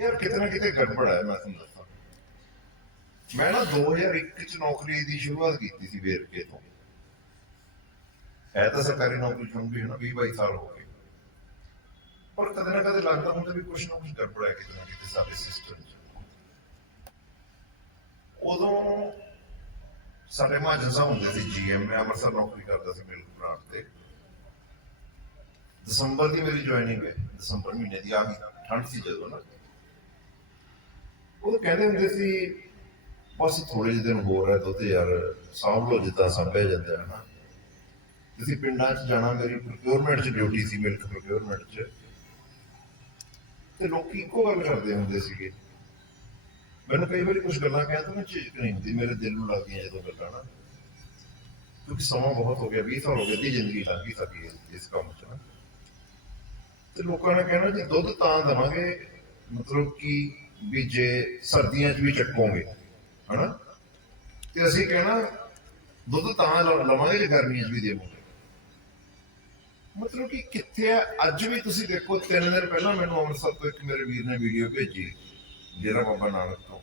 ਯਾਰ ਕਿਤੇ ਨਾ ਕਿਤੇ ਗੜਬੜ ਹੈ, ਮੈਂ ਤੁਹਾਨੂੰ ਦੱਸਾਂ। ਮੈਂ ਨਾ 2001 ਚ ਨੌਕਰੀ ਦੀ ਸ਼ੁਰੂਆਤ ਕੀਤੀ ਸੀ ਵੇਰਕੇ ਤੋਂ। ਹੈ ਤਾਂ ਸਰਕਾਰੀ ਨੌਕਰੀ ਸ਼ੁਰੂ ਵੀ ਹੈ 20 22 ਸਾਲ ਹੋ ਗਏ। ਪਰ ਕਦੇ ਨਾ ਕਦੇ ਲੱਗਦਾ ਹੁੰਦਾ ਵੀ ਕੁਛ ਨਾ ਕੁਛ ਗੜਬੜ ਹੈ ਕਿਤੇ ਨਾ ਕਿਤੇ ਸਾਡੇ ਸਿਸਟਮ 'ਚ। ਉਦੋਂ ਸਾਡੇ ਮਹਾਜਨ ਸਾਹਿਬ ਹੁੰਦੇ ਸੀ ਜੀਐਮ ਮੈਂ ਅੰਮ੍ਰਿਤਸਰ ਨੌਕਰੀ ਕਰਦਾ ਸੀ ਮਿਲਕ ਪਲਾਂਟ ਤੇ। ਦਸੰਬਰ ਦੀ ਮੇਰੀ ਜੁਆਇਨਿੰਗ ਹੈ, ਦਸੰਬਰ ਮਹੀਨੇ ਦੀ ਆ ਗਈ, ਠੰਡ ਸੀ ਜਦੋਂ ਨਾ। ਉਹ ਕਹਿੰਦੇ ਹੁੰਦੇ ਸੀ, ਬਸ ਥੋੜੇ ਜਿਹੇ ਦਿਨ ਹੋਰ ਹੈ ਦੁੱਧ ਯਾਰ, ਸਾਂਭ ਲਓ ਜਿੱਦਾਂ ਸੰਭਿਆ ਜਾਂਦਾ ਹੈ ਨਾ। ਤੁਸੀਂ ਪਿੰਡਾਂ 'ਚ ਜਾਣਾ, ਮੇਰੀ ਪ੍ਰੋਕਿਉਰਮੈਂਟ 'ਚ ਡਿਊਟੀ ਸੀ ਮਿਲਕ ਪ੍ਰੋਕਿਉਰਮੈਂਟ 'ਚ। ਤੇ ਲੋਕੀ ਇੱਕੋ ਗੱਲ ਕਰਦੇ ਹੁੰਦੇ ਸੀਗੇ। ਮੈਨੂੰ ਕਈ ਵਾਰੀ ਕੁਝ ਗੱਲਾਂ ਕਹਿ ਤਾਂ ਮੈਂ ਝਿਜਕ ਨਹੀਂ ਹੁੰਦੀ, ਮੇਰੇ ਦਿਲ ਨੂੰ ਲੱਗਦੀਆਂ ਜਦੋਂ ਗੱਲਾਂ ਨਾ। ਕਿਉਂਕਿ ਸਮਾਂ ਬਹੁਤ ਹੋ ਗਿਆ 20 ਸਾਲ ਹੋ ਗਏ ਦੀ ਜ਼ਿੰਦਗੀ ਲੰਘ ਗਈ ਸਾਡੀ ਇਸ ਕੰਮ 'ਚ ਨਾ। ਤੇ ਲੋਕਾਂ ਨੇ ਕਹਿਣਾ, ਜੀ ਦੁੱਧ ਤਾਂ ਦਵਾਂਗੇ, ਮਤਲਬ ਕਿ ਵੀ ਜੇ ਸਰਦੀਆਂ 'ਚ ਵੀ ਚੱਕੋਗੇ, ਹਨਾ? ਤੇ ਅਸੀਂ ਕਹਿਣਾ, ਦੁੱਧ ਤਾਂ ਲਵਾਂਗੇ ਜੇ ਗਰਮੀਆਂ 'ਚ ਵੀ ਦੇਵਾਂਗੇ। ਮਤਲਬ ਕਿ ਕਿੱਥੇ ਆ? ਅੱਜ ਵੀ ਤੁਸੀਂ ਦੇਖੋ, ਤਿੰਨ ਦਿਨ ਪਹਿਲਾਂ ਮੈਨੂੰ ਅੰਮ੍ਰਿਤਸਰ ਤੋਂ ਇੱਕ ਮੇਰੇ ਵੀਰ ਨੇ ਵੀਡੀਓ ਭੇਜੀ, ਡੇਰਾ ਬਾਬਾ ਨਾਨਕ ਤੋਂ।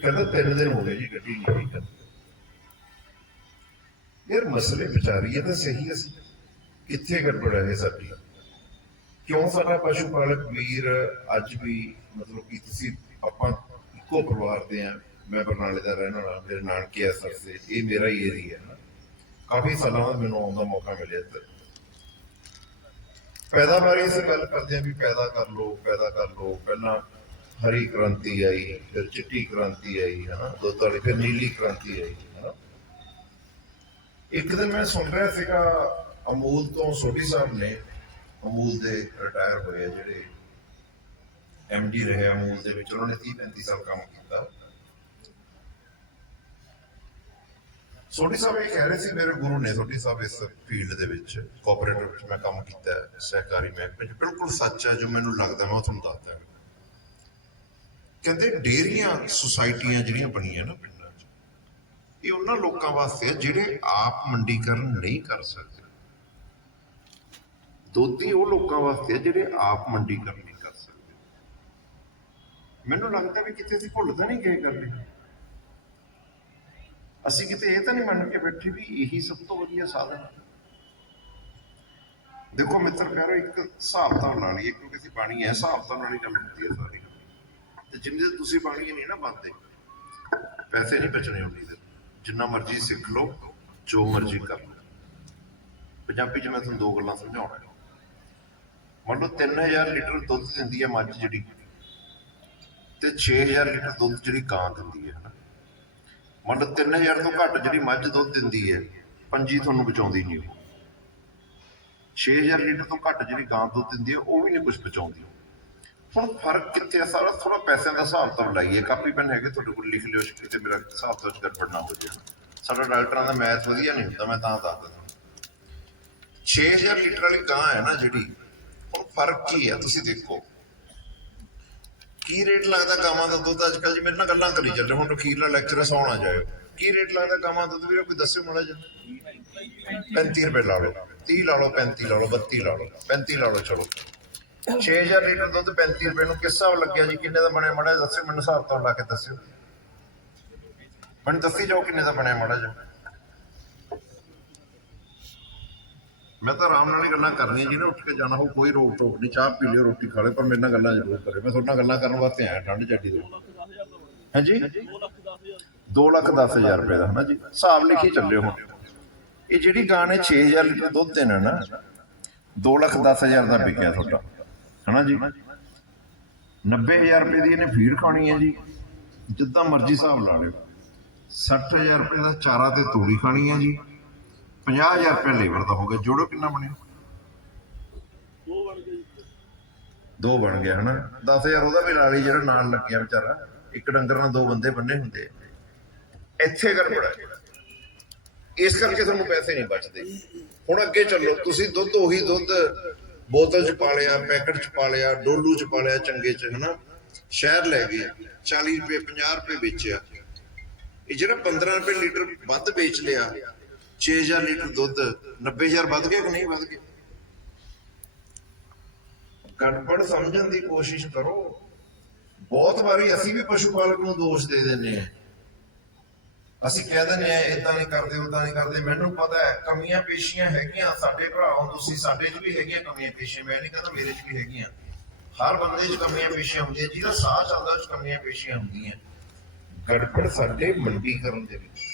ਕਹਿੰਦਾ, ਤਿੰਨ ਦਿਨ ਹੋ ਗਏ ਜੀ, ਗੱਡੀ ਨਹੀਂ ਆਈ ਯਾਰ, ਮਸਲੇ ਵਿਚਾਰੀਏ ਤਾਂ ਸਹੀ ਅਸੀਂ। ਕਿੱਥੇ ਗੜਬੜ ਹੈ ਸਾਡੀ? ਕਿਉਂ ਸਾਡਾ ਪਸ਼ੂ ਪਾਲਕ ਵੀਰ ਅੱਜ ਵੀ ਮਤਲਬ ਕਿ ਤੁਸੀਂ ਆਪਾਂ ਇੱਕੋ ਪਰਿਵਾਰ ਦੇ ਆ ਮੈਂ ਬਰਨਾਲੇ ਦਾ ਰਹਿਣ ਵਾਲਾ ਮੇਰੇ ਨਾਨਕੇ ਆ ਸਰਸੇ ਇਹ ਮੇਰਾ ਹੀ ਏਰੀਆ ਹੈ ਨਾ ਕਾਫੀ ਸਾਲਾਂ ਬਾਅਦ ਮੈਨੂੰ ਆਉਣ ਦਾ ਮੌਕਾ ਮਿਲਿਆ ਇੱਧਰ ਪੈਦਾਵਾਰੀ ਇਸ ਗੱਲ ਕਰਦੇ ਆ ਵੀ ਪੈਦਾ ਕਰ ਲੋ ਪੈਦਾ ਕਰ ਲੋ ਪਹਿਲਾਂ ਹਰੀ ਕ੍ਰਾਂਤੀ ਆਈ ਫਿਰ ਚਿੱਟੀ ਕ੍ਰਾਂਤੀ ਆਈ ਹਨਾ ਦੁੱਧ ਵਾਲੀ ਫਿਰ ਨੀਲੀ ਕ੍ਰਾਂਤੀ ਆਈ ਹਨਾ ਇੱਕ ਦਿਨ ਮੈਂ ਸੁਣ ਰਿਹਾ ਸੀਗਾ ਅਮੂਲ ਤੋਂ ਸੋਢੀ ਸਾਹਿਬ ਨੇ ਅਮੂਲ ਦੇ ਰਿਟਾਇਰ ਹੋਏ ਆ ਜਿਹੜੇ ਡੀ ਰਹੇ ਅਮੂਲ ਦੇ ਵਿੱਚ, ਉਹਨਾਂ ਨੇ 30 35 ਸਾਲ ਕੰਮ ਕੀਤਾ। ਸੋਢੀ ਸਾਹਿਬ ਇਹ ਕਹਿ ਰਹੇ ਸੀ, ਮੇਰੇ ਗੁਰੂ ਨੇ ਸੋਢੀ ਸਾਹਿਬ ਇਸ ਫੀਲਡ ਦੇ ਵਿੱਚ ਕੋਆਪਰੇਟਿਵ ਵਿੱਚ ਮੈਂ ਕੰਮ ਕੀਤਾ, ਸਹਿਕਾਰੀ ਮਹਿਕਮੇ 'ਚ। ਬਿਲਕੁਲ ਸੱਚ ਹੈ ਜੋ ਮੈਨੂੰ ਲੱਗਦਾ, ਮੈਂ ਉਹ ਤੁਹਾਨੂੰ ਦੱਸਦਾ। ਕਹਿੰਦੇ ਡੇਰੀਆਂ ਸੁਸਾਇਟੀਆਂ ਜਿਹੜੀਆਂ ਬਣੀਆਂ ਨਾ ਪਿੰਡਾਂ 'ਚ, ਇਹ ਉਹਨਾਂ ਲੋਕਾਂ ਵਾਸਤੇ ਹੈ ਜਿਹੜੇ ਆਪ ਮੰਡੀਕਰਨ ਨਹੀਂ ਕਰ ਸਕਦੇ। ਦੋਧੀ ਉਹ ਲੋਕਾਂ ਵਾਸਤੇ ਹੈ ਜਿਹੜੇ ਆਪ ਮੰਡੀਕਰਨ ਨਹੀਂ ਕਰ ਸਕਦੇ। ਮੈਨੂੰ ਲੱਗਦਾ ਵੀ ਕਿਤੇ ਅਸੀਂ ਭੁੱਲ ਤਾਂ ਨਹੀਂ ਗਏ ਗੱਲ ਇਹ ਅਸੀਂ ਕਿਤੇ ਇਹ ਤਾਂ ਨਹੀਂ ਮੰਨ ਕੇ ਬੈਠੇ ਵੀ ਇਹੀ ਸਭ ਤੋਂ ਵਧੀਆ ਸਾਧਨ ਹੈ ਦੇਖੋ ਮਿੱਤਰ ਪਿਆਰੋ, ਇੱਕ ਹਿਸਾਬ ਤਾਂ ਨਾਲ ਹੀ ਕਿਉਂਕਿ ਅਸੀਂ ਬਾਣੀ ਹੈ ਹਿਸਾਬ ਤਾਂ ਨਾਲ ਹੀ ਗੱਲ ਹੁੰਦੀ ਹੈ ਸਾਰੀ। ਤੇ ਜਿੰਨੇ ਤੁਸੀਂ ਬਾਣੀ ਨਹੀਂ ਨਾ ਬੰਦੇ ਪੈਸੇ ਨਹੀਂ ਬਚਣੇ ਹੁੰਦੇ। ਤੇ ਜਿੰਨਾ ਮਰਜ਼ੀ ਸਿੱਖ ਲਓ, ਜੋ ਮਰਜ਼ੀ ਕਰ ਲਓ। ਪੰਜਾਬੀ ਚ ਮੈਂ ਤੁਹਾਨੂੰ ਦੋ ਗੱਲਾਂ ਸਮਝਾਉਣਾ ਮੰਨ ਲਓ 3000 ਲੀਟਰ ਦੁੱਧ ਦਿੰਦੀ ਹੈ ਮੱਝ ਜਿਹੜੀ ਤੇ 6000 ਲੀਟਰ ਦੁੱਧ ਜਿਹੜੀ ਗਾਂ ਦਿੰਦੀ ਹੈ, ਹਨਾ? ਮੰਨ ਲਓ 3000 ਤੋਂ ਘੱਟ ਜਿਹੜੀ ਮੱਝ ਦੁੱਧ ਦਿੰਦੀ ਹੈ, ਪੰਜੀ ਤੁਹਾਨੂੰ ਬਚਾਉਂਦੀ ਨਹੀਂ 6000 ਲੀਟਰ ਤੋਂ ਘੱਟ ਜਿਹੜੀ ਗਾਂ ਦੁੱਧ ਦਿੰਦੀ ਹੈ, ਉਹ ਵੀ ਨਹੀਂ ਕੁਝ ਬਚਾਉਂਦੀ। ਹੁਣ ਫ਼ਰਕ ਕਿੱਥੇ ਆ? ਸਾਰਾ ਥੋੜਾ ਪੈਸਿਆਂ ਦਾ ਹਿਸਾਬ ਤਾਂ ਲਾਈਏ। ਕਾਪੀ ਪੈਨ ਹੈਗੇ ਤੁਹਾਡੇ ਕੋਲ, ਲਿਖ ਲਿਓ ਕਿਤੇ ਮੇਰਾ ਹਿਸਾਬ ਤੋਂ ਗੜਬੜ ਨਾ ਹੋ ਜਾਏ ਸਾਡਾ ਡਾਕਟਰਾਂ ਦਾ ਮੈਥ ਵਧੀਆ ਨਹੀਂ ਹੁੰਦਾ, ਮੈਂ ਤਾਂ ਦੱਸ ਦਿੰਦਾ 6000 ਲੀਟਰ ਵਾਲੀ ਗਾਂ ਹੈ ਨਾ ਜਿਹੜੀ ਹੁਣ ਫ਼ਰਕ ਕੀ ਆ ਤੁਸੀਂ ਦੇਖੋ? ਕੀ ਰੇਟ ਲੱਗਦਾ ਗਾਵਾਂ ਦਾ ਦੁੱਧ ਅੱਜ ਕੱਲ ਜੀ ਮੇਰੇ ਨਾਲ ਗੱਲਾਂ ਕਰੀ ਚੱਲੇ ਹੁਣ ਅਖੀਰਲਾ ਲੈਕਚਰ ਸੌਣਾ ਜਾਇਓ। ਕੀ ਰੇਟ ਲੱਗਦਾ ਗਾਵਾਂ ਦਾ ਦੁੱਧ ਵੀਰੇ? ਕੋਈ ਦੱਸਿਓ ਮਾੜਾ ਜਿਹਾ। 35 ਰੁਪਏ ਲਾ ਲਓ। 30 ਲਾ ਲਓ 35 ਲਾ ਲਓ 32 ਲਾ ਲਓ। 35 ਲਾ ਲਓ, ਚਲੋ। 6000 ਲੀਟਰ ਦੁੱਧ 35 ਰੁਪਏ ਨੂੰ ਕਿਸ ਹਿਸਾਬ ਲੱਗਿਆ ਜੀ? ਕਿੰਨੇ ਦਾ ਬਣਿਆ? ਮਾੜਾ ਜਿਹਾ ਦੱਸਿਓ। ਮੈਨੂੰ ਹਿਸਾਬ ਤੋਂ ਲਾ ਕੇ ਦੱਸਿਓ। ਮੈਨੂੰ ਦੱਸੀ ਜਾਓ ਕਿੰਨੇ ਦਾ ਬਣਿਆ ਮਾੜਾ ਜਿਹਾ। ਮੈਂ ਤਾਂ ਆਰਾਮ ਨਾਲ ਹੀ ਗੱਲਾਂ ਕਰਨੀਆਂ ਜਿਹਨੇ ਉੱਠ ਕੇ ਜਾਣਾ ਹੋ ਕੋਈ ਰੋਕ ਟੋਕ ਨਹੀਂ, ਚਾਹ ਪੀ ਲਿਓ, ਰੋਟੀ ਖਾ ਲਿਓ, ਪਰ ਮੇਰੇ ਨਾਲ ਗੱਲਾਂ ਜ਼ਰੂਰ ਕਰਿਓ। ਮੈਂ ਤੁਹਾਡੇ ਨਾਲ ਗੱਲਾਂ ਕਰਨ ਵਾਸਤੇ ਆਇਆ, ਠੰਡ ਚੱਡੀ ਦੇ ਹਾਂਜੀ? 2 ਲੱਖ 10 ਹਜ਼ਾਰ ਰੁਪਏ ਦਾ, ਹਨਾ ਜੀ? ਹਿਸਾਬ ਲਿਖੀ ਚੱਲਿਓ ਹੁਣ। ਇਹ ਜਿਹੜੀ ਗਾਂ ਨੇ 6000 ਲੀਟਰ ਦੁੱਧ ਦੇਣਾ ਨਾ 2 ਲੱਖ 10 ਹਜ਼ਾਰ ਦਾ ਵਿਕਿਆ ਤੁਹਾਡਾ, ਹਨਾ ਜੀ? 90000 ਰੁਪਏ ਦੀ ਇਹਨੇ ਫੀਡ ਖਾਣੀ ਹੈ ਜੀ। ਜਿੱਦਾਂ ਮਰਜ਼ੀ ਹਿਸਾਬ ਲਾ ਲਿਓ। 60000 ਰੁਪਏ ਦਾ ਚਾਰਾ ਤੇ ਤੂੜੀ ਖਾਣੀ ਹੈ ਜੀ। 50000 ਰੁਪਏ ਲੇਬਰ ਦਾ ਹੋ ਗਿਆ, ਜੋੜੋ ਕਿੰਨਾ ਬਣਿਆ? ਦੋ ਬਣ ਗਿਆ ਹਨਾ। 10000 ਉਹਦਾ ਵੀ ਲਾ ਲਈ ਜਿਹੜਾ ਨਾਲ ਲੱਗਿਆ ਵਿਚਾਰਾ, ਇੱਕ ਡੰਗਰ ਨਾਲ ਦੋ ਬੰਦੇ ਬੰਨੇ ਹੁੰਦੇ ਇੱਥੇ ਗੜਬੜ ਹੈ ਇਸ ਕਰਕੇ ਤੁਹਾਨੂੰ ਪੈਸੇ ਨਹੀਂ ਬਚਦੇ। ਹੁਣ ਅੱਗੇ ਚੱਲੋ, ਤੁਸੀਂ ਦੁੱਧ, ਉਹੀ ਦੁੱਧ ਬੋਤਲ ਚ ਪਾ ਲਿਆ, ਪੈਕਟ ਚ ਪਾ ਲਿਆ, ਡੋਲੂ ਚ ਪਾ ਲਿਆ ਚੰਗੇ ਚ, ਹਨਾ। ਸ਼ਹਿਰ ਲੈ ਗਏ 40 ਰੁਪਏ 50 ਰੁਪਏ ਵੇਚਿਆ। ਇਹ ਜਿਹੜਾ 15 ਰੁਪਏ ਲੀਟਰ ਵੱਧ ਵੇਚ ਲਿਆ 6000 ਲੀਟਰ ਦੁੱਧ 90000 ਵੱਧ ਗਿਆ ਕਿ ਨਹੀਂ ਵੱਧ ਗਿਆ ਗੜਬੜ ਸਮਝਣ ਦੀ ਕੋਸ਼ਿਸ਼ ਕਰੋ। ਬਹੁਤ ਵਾਰੀ ਅਸੀਂ ਵੀ ਪਸ਼ੂ ਪਾਲਕ ਨੂੰ ਦੋਸ਼ ਦੇ ਦਿੰਦੇ ਆ ਅਸੀਂ ਕਹਿ ਦਿੰਦੇ ਆ ਇਦਾਂ ਨਹੀਂ ਕਰਦੇ ਉਦਾਂ ਨਹੀਂ ਕਰਦੇ। ਮੈਨੂੰ ਪਤਾ ਹੈ, ਕਮੀਆਂ ਪੇਸ਼ੀਆਂ ਹੈਗੀਆਂ ਸਾਡੇ ਭਰਾਓ ਤੁਸੀਂ ਸਾਡੇ 'ਚ ਵੀ ਹੈਗੀਆਂ ਕਮੀਆਂ ਪੇਸ਼ੀਆਂ। ਮੈਂ ਨਹੀਂ ਕਹਿੰਦਾ ਮੇਰੇ 'ਚ ਵੀ ਹੈਗੀਆਂ। ਹਰ ਬੰਦੇ 'ਚ ਕਮੀਆਂ ਪੇਸ਼ੀਆਂ ਹੁੰਦੀਆਂ, ਜਿਹਦਾ ਸਾਹ ਚੱਲਦਾ ਉਹ ਕਮੀਆਂ ਪੇਸ਼ੀਆਂ ਹੁੰਦੀਆਂ। ਗੜਬੜ ਸਾਡੇ ਮੰਡੀਕਰਨ ਦੇ ਵਿੱਚ।